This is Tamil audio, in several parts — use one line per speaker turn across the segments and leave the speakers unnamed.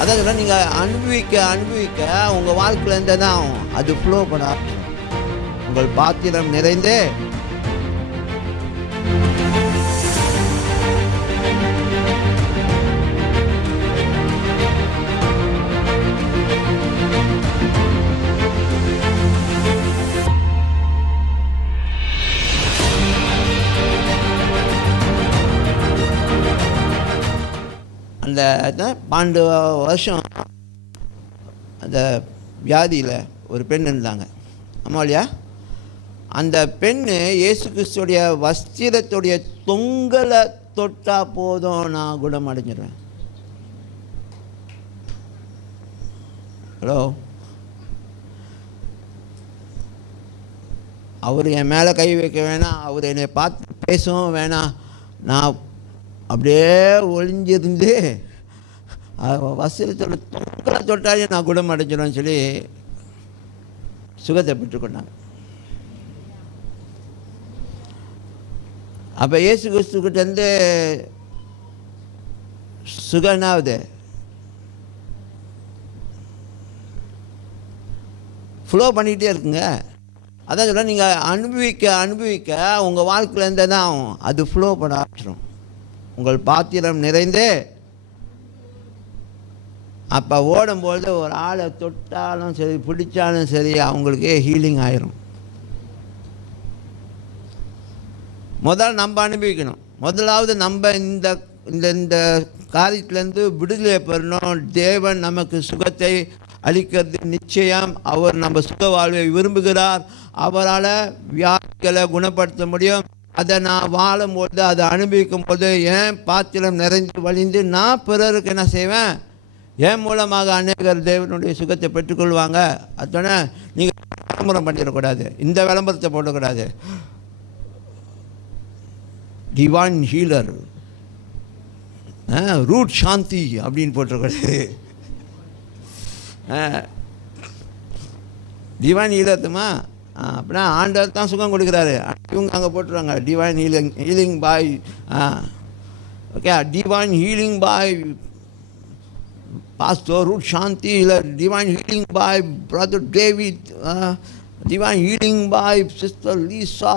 அதான் நீங்கள் அனுபவிக்க அனுபவிக்க உங்கள் வாழ்க்கையிலேருந்து தான் ஆகும் அது ஃப்ளோ பண்ண உங்கள் பாத்திரம் நிறைந்தே அந்த பன்னெண்டு வருஷம் அந்த வியாதியில் ஒரு பெண் இருந்தாங்க. ஆமாம் இல்லையா? அந்த பெண்ணு இயேசு கிறிஸ்துடைய வஸ்திரத்துடைய தொங்கலை தொட்டா போதும் நான் குணம் அடைஞ்சிடுவேன் ஹலோ? அவர் என் மேலே கை வைக்க வேணாம் அவர் என்னை பார்த்து பேசவும் வேணாம். நான் அப்படியே ஒளிஞ்சிருந்து அவ தொங்கலை தொட்டாலே நான் குணமடைஞ்சிடுவேன்னு சொல்லி சுகத்தை பெற்றுக்கொண்டாங்க அப்போ இயேசு கிறிஸ்துக்கிட்டேருந்து சுகம் என்னாவது? ஃப்ளோ பண்ணிக்கிட்டே இருக்குங்க. அதான் சொல்ல நீங்கள் அனுபவிக்க அனுபவிக்க உங்கள் வாழ்க்கையில் இருந்தே தான் ஆகும் அது ஃப்ளோ பண்ண ஆரம்பிச்சிடும் உங்கள் பாத்திரம் நிறைந்து. அப்போ ஓடும்பொழுது ஒரு ஆளை தொட்டாலும் சரி பிடிச்சாலும் சரி அவங்களுக்கே ஹீலிங் ஆயிரும். முதல்ல நம்ம அனுபவிக்கணும். முதலாவது நம்ம இந்த இந்த இந்த காரியத்திலேருந்து விடுதலை பெறணும். தேவன் நமக்கு சுகத்தை அளிக்கிறது நிச்சயம். அவர் நம்ம சுக வாழ்வை விரும்புகிறார். அவரால் வியாதிகளை குணப்படுத்த முடியும். அதை நான் வாழும்போது அதை அனுபவிக்கும் போது என் பாத்திரம் நிறைந்து வழிந்து நான் பிறருக்கு என்ன செய்வேன்? என் மூலமாக அநேகர் தேவனுடைய சுகத்தை பெற்றுக்கொள்வாங்க. அதோட நீங்கள் விளம்பரம் பண்ணிடக்கூடாது. இந்த விளம்பரத்தை போடக்கூடாது. டிவான் ஹீலர் ரூட் சாந்தி அப்படின்னு போட்டிருக்கூடாது டிவான் ஹீலர்த்துமா அப்படின்னா ஆண்டவர் தான் சுகம் கொடுக்குறாரு. இவங்க அங்கே போட்டுருவாங்க. Divine healing healing boy okay divine healing boy pastor Ruth Shanti இல்லை divine healing boy brother David divine healing boy sister Lisa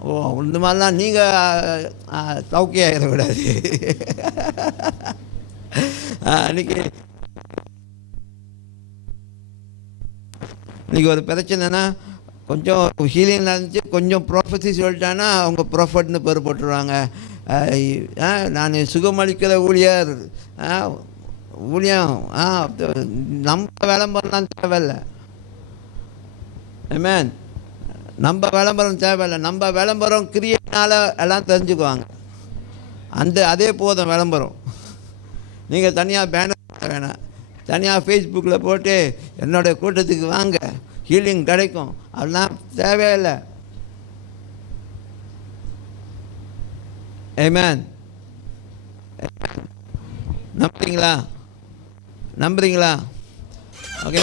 ஓ இந்த மாதிரிலாம் நீங்கள் சௌக்கிய ஆகிடக்கூடாது அன்றைக்கி இன்றைக்கி ஒரு பிரச்சனைனா கொஞ்சம் ஹீலிங் நடந்துச்சு கொஞ்சம் ப்ராஃபஸி சொல்லிட்டான்னா அவங்க ப்ராஃபட்னு பேர் போட்டுருவாங்க. நான் சுகமளிக்கிற ஊழியர். ஆ, ஊழியம். ஆ நம்ம விளம்பரம்லாம் தேவையில்லை. மேன் நம்ம விளம்பரம் தேவையில்லை. நம்ம விளம்பரம் கிரியனால் எல்லாம் தெரிஞ்சுக்குவாங்க. அந்த அதே போதும் விளம்பரம் நீங்கள் தனியாக பேனர் வேணாம். தனியாக ஃபேஸ்புக்கில் போட்டு என்னுடைய கூட்டத்துக்கு வாங்க. ஹீலிங் கிடைக்கும். அதெல்லாம் தேவையில்லை. ஏமேன் நம்புறீங்களா? நம்புறீங்களா? ஓகே